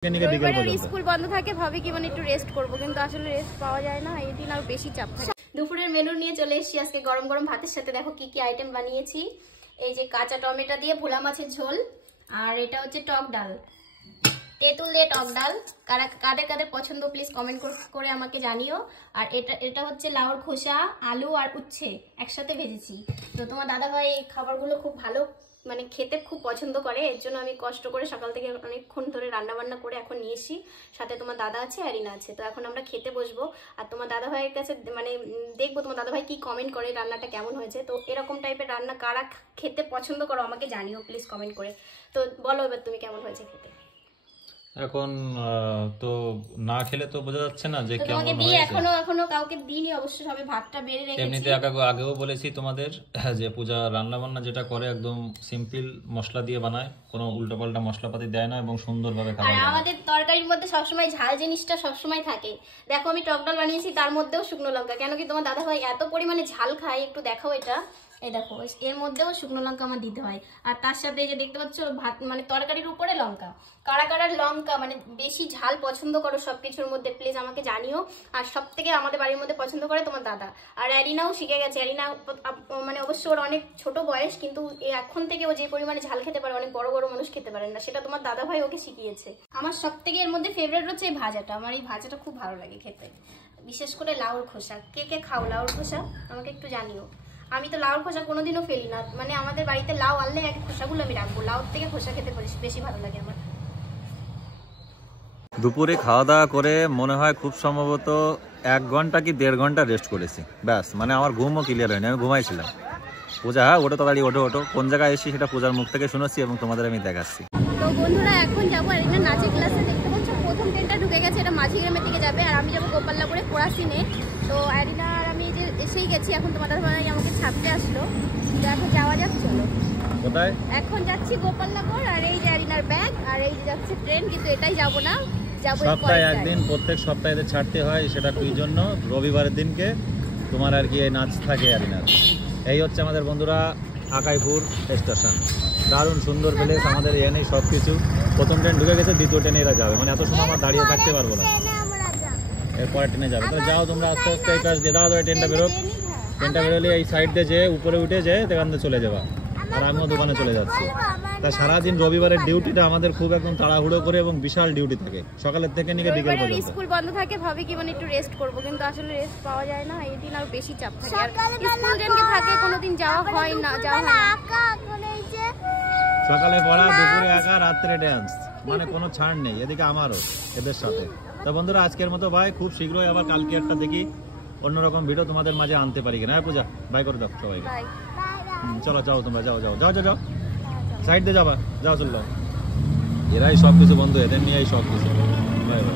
School বন্ধ থাকে ভাবি কি মানে একটু রেস্ট করবো, কিন্তু আসলে রেস্ট পাওয়া যায় না, এই দিন আর বেশি চাপ থাকে। দুপুরের মেনু নিয়ে চলে এসেছি আজকে গরম গরম ভাতের সাথে। দেখো কি কি আইটেম বানিয়েছি। এই যে কাঁচা টমেটো দিয়ে ভোলা মাছের ঝোল, আর এটা হচ্ছে টক ডাল, তেঁতুল দিয়ে টক ডাল। কাদের কাদের পছন্দ প্লিজ কমেন্ট করে আমাকে জানিও। আর এটা হচ্ছে লাউর খোসা, আলু আর উচ্ছে একসাথে ভেজেছি। তো তোমার দাদাভাই এই খাবারগুলো খুব ভালো মানে খেতে খুব পছন্দ করে, এর জন্য আমি কষ্ট করে সকাল থেকে অনেকক্ষণ ধরে রান্না বান্না করে এখন নিয়ে এসি। সাথে তোমার দাদা আছে, অ্যারিনা আছে। তো এখন আমরা খেতে বসবো। আর তোমার দাদা ভাইয়ের কাছে মানে দেখবো তোমার দাদা ভাই কি কমেন্ট করে রান্নাটা কেমন হয়েছে। তো এরকম টাইপের রান্না কারা খেতে পছন্দ করো আমাকে জানিও প্লিজ কমেন্ট করে। তো বলো এবার তুমি কেমন হয়েছে খেতে। এখন তো না খেলে তো বোঝা যাচ্ছে না যে কেমন হয়েছে। এখনো কাউকে দিইনি অবশ্য, সবে ভাতটা বেড়ে রেখেছি। এমনিতে আগেও বলেছি তোমাদের যে পূজা রান্না বান্না যেটা করে একদম সিম্পল মশলা দিয়ে বানায়, কোনো উল্টোপাল্টা মশলাপাতি দেয় না এবং সুন্দরভাবে খাবার। আর আমাদের তরকারির মধ্যে সবসময় ঝাল জিনিসটা সবসময় থাকে। দেখো আমি টক ডাল বানিয়েছি, তার মধ্যেও শুকনো লঙ্কা। কেন কি তোমার দাদা ভাই এত পরিমাণে ঝাল খায়, একটু দেখাও এটা। এই দেখো এর মধ্যেও শুকনো লঙ্কা আমার দিতে হয়। আর তার সাথে এই যে দেখতে পাচ্ছ ভাত মানে তরকারির উপরে লঙ্কা। কারা কারা লঙ্কা মানে বেশি ঝাল পছন্দ করো সবকিছুর মধ্যে প্লিজ আমাকে জানিও। আর সব থেকে আমাদের বাড়ির মধ্যে পছন্দ করে তোমার দাদা। আর অ্যারিনাও শিখে গেছে। অ্যারিনা মানে অবশ্য ওর অনেক ছোট বয়স, কিন্তু এখন থেকে ও যে পরিমাণে ঝাল খেতে পারে, অনেক বড় বড় মানুষ খেতে পারেন না, সেটা তোমার দাদা ভাই ওকে শিখিয়েছে। আমার সব থেকে এর মধ্যে ফেভারিট হচ্ছে এই ভাজাটা। আমার এই ভাজাটা খুব ভালো লাগে খেতে, বিশেষ করে লাউর খোসা। কে কে খাও লাউর খোসা আমাকে একটু জানিও। আমি তো লাউর খোসা কোনোদিনও ফেলি না, মানে আমাদের বাড়িতে লাউ আনলে এক খোসাগুলো আমি রাখবো। লাউর থেকে খোসা খেতে বেশি ভালো লাগে আমার। দুপুরে খাওয়া দাওয়া করে মনে হয় খুব সম্ভবত 1 ঘন্টা কি 1.5 ঘন্টা রেস্ট করেছি, ব্যাস। মানে আমার ঘুমও ক্লিয়ার হয়নি, আমি ঘুমাইছিলাম। পূজা হ্যাঁ ওঠো তাড়াতাড়ি, ওঠো। কোন জায়গায় এসেছি সেটা পূজার মুখ থেকে শুনেছি এবং তোমাদের আমি দেখাচ্ছি। তো বন্ধুরা এখন যাবো অ্যারিনা নাচের ক্লাসে। দেখতে পাচ্ছ প্রথম ট্রেনটা ঢুকে গেছে, এটা মাঝিগ্রামের দিকে যাবে। আর আমি যাবো গোপালপুরে পড়াশিনে। তো অ্যারিনা আর আমি যে এসেই গেছি, এখন তোমাদের ভাই আমাকে ছাড়তে আসলো। তো এখন যাওয়া যাক, চলো। কোথায় এখন যাচ্ছি গোপালনগর। আর এই যে অ্যারিনার ব্যাগ, আর এই যে যাচ্ছে ট্রেন, কিন্তু এটাই যাবো না, যাবো সপ্তাহে একদিন, প্রত্যেক সপ্তাহে ছাড়তে হয়। সেটা কি জন্য? রবিবারের দিনকে তোমার আর কি এই নাচ থাকে অ্যারিনার। এই হচ্ছে আমাদের বন্ধুরা আকাইপুর স্টেশন, দারুণ সুন্দর প্লেস। আমাদের এখানেই সব কিছু। প্রথম ট্রেন ঢুকে গেছে, দ্বিতীয় ট্রেনে এরা যাবে। মানে এত সময় আমার দাঁড়িয়ে থাকতে পারবো না, এরপরে ট্রেনে যাবে। তাহলে যাও তোমরা আস্তে আস্তে এই পাশ দিয়ে দাঁড়া ধরে ট্রেনটা বেরোক। ট্রেনটা বেরোলে এই সাইড দিয়ে যেয়ে উপরে উঠে যেয়ে সেখান থেকে চলে যাবা। আর আমিও দোকানে চলে যাচ্ছি। তা সারাদিন রবিবারের ডিউটিটা আমাদের খুব একদম তাড়াহুড়ো করে এবং বিশাল ডিউটি থাকে, সকালের থেকে নিয়ে বিকেল পর্যন্ত। স্কুল বন্ধ থাকে ভাবি কি মানে একটু রেস্ট করবো, কিন্তু আসলে রেস্ট পাওয়া যায় না, এই দিন আর বেশি চাপ থাকে। আর স্কুল ট্রেনকে থাকে, কোনোদিন যাওয়া হয় না। সকালে পড়া, দুপুরে একা, রাত্রে ড্যান্স, মানে কোনো ছাড় নেই। এদিকে আমারও এদের সাথে। তো বন্ধুরা আজকের মতো ভাই, খুব শীঘ্রই আবার কালকে একটা দেখি অন্যরকম ভিডিও তোমাদের মাঝে আনতে পারি কিনা। হ্যাঁ পূজা বাই করে দাও সবাইকে। চলো যাও তোমরা, যাও সাইড দিয়ে যাবা, যাও চললো। এরাই সব কিছু বন্ধু, এদের নিয়েই সব কিছু। Bye bye.